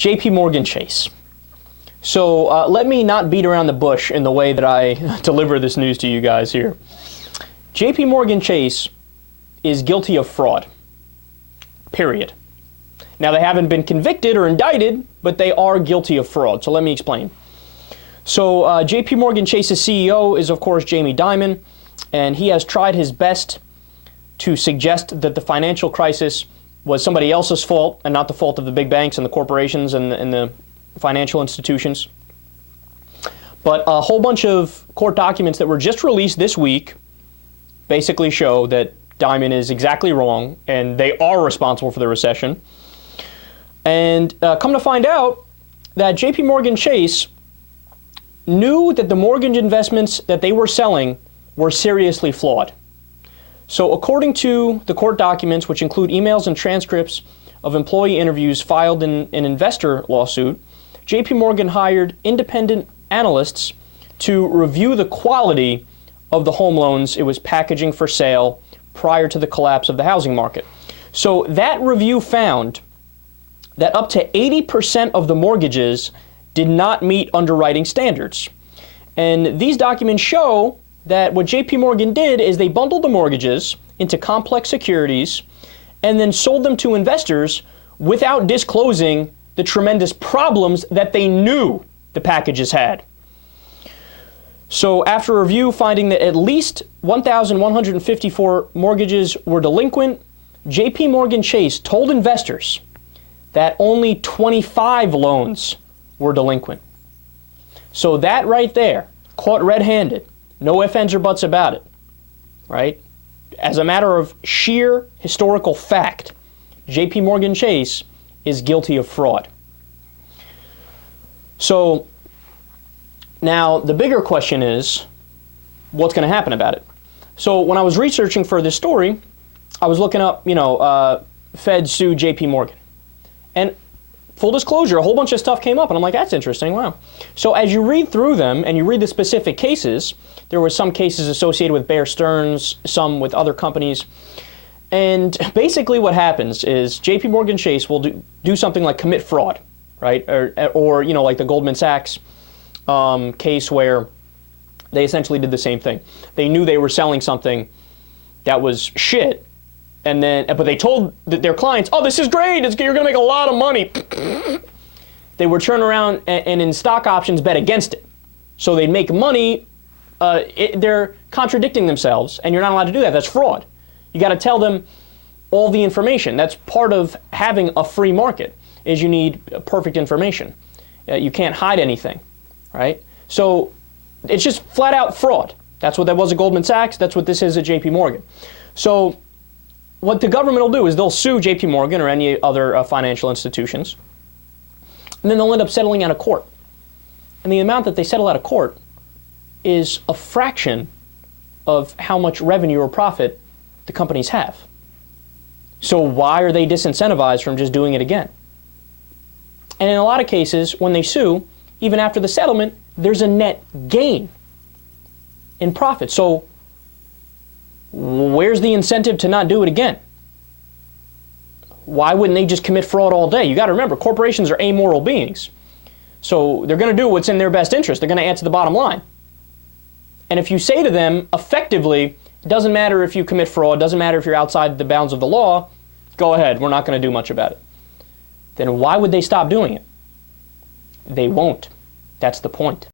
JP Morgan Chase. So let me not beat around the bush in the way that I deliver this news to you guys here. JP Morgan Chase is guilty of fraud. Period. Now, they haven't been convicted or indicted, but they are guilty of fraud. So let me explain. So JP Morgan Chase's CEO is, of course, Jamie Dimon, and he has tried his best to suggest that the financial crisis was somebody else's fault and not the fault of the big banks and the corporations and the financial institutions. But a whole bunch of court documents that were just released this week basically show that Dimon is exactly wrong and they are responsible for the recession. And come to find out that JP Morgan Chase knew that the mortgage investments that they were selling were seriously flawed. So according to the court documents, which include emails and transcripts of employee interviews filed in an investor lawsuit, JP Morgan hired independent analysts to review the quality of the home loans it was packaging for sale prior to the collapse of the housing market. So that review found that up to 80% of the mortgages did not meet underwriting standards. And these documents show that what JP Morgan did is they bundled the mortgages into complex securities and then sold them to investors without disclosing the tremendous problems that they knew the packages had. So after a review finding that at least 1,154 mortgages were delinquent, JP Morgan Chase told investors that only 25 loans were delinquent. So that right there, caught red-handed, no ifs, ands, or buts about it, right? As a matter of sheer historical fact, JP Morgan Chase is guilty of fraud. So now the bigger question is, what's going to happen about it? So when I was researching for this story, I was looking up, Fed sued JP Morgan. And full disclosure, a whole bunch of stuff came up, and I'm like, that's interesting, wow. So as you read through them, and you read the specific cases, there were some cases associated with Bear Stearns, some with other companies, and basically what happens is JP Morgan Chase will do something like commit fraud, right? Or like the Goldman Sachs case where they essentially did the same thing. They knew they were selling something that was shit, but they told their clients, oh, this is great, you're going to make a lot of money. They would turn around and in stock options bet against it. So they'd make money. They're contradicting themselves, and you're not allowed to do that. That's fraud. You got to tell them all the information. That's part of having a free market, is you need perfect information. You can't hide anything, right? So it's just flat out fraud. That's what that was at Goldman Sachs. That's what this is at JP Morgan. So what the government will do is they'll sue JP Morgan or any other financial institutions, and then they'll end up settling out of court. And the amount that they settle out of court is a fraction of how much revenue or profit the companies have. So why are they disincentivized from just doing it again? And in a lot of cases, when they sue, even after the settlement, there's a net gain in profit. So where's the incentive to not do it again? Why wouldn't they just commit fraud all day? You got to remember, corporations are amoral beings. So they're going to do what's in their best interest. They're going to answer the bottom line. And if you say to them effectively, it doesn't matter if you commit fraud, it doesn't matter if you're outside the bounds of the law, go ahead, we're not going to do much about it. Then why would they stop doing it? They won't. That's the point.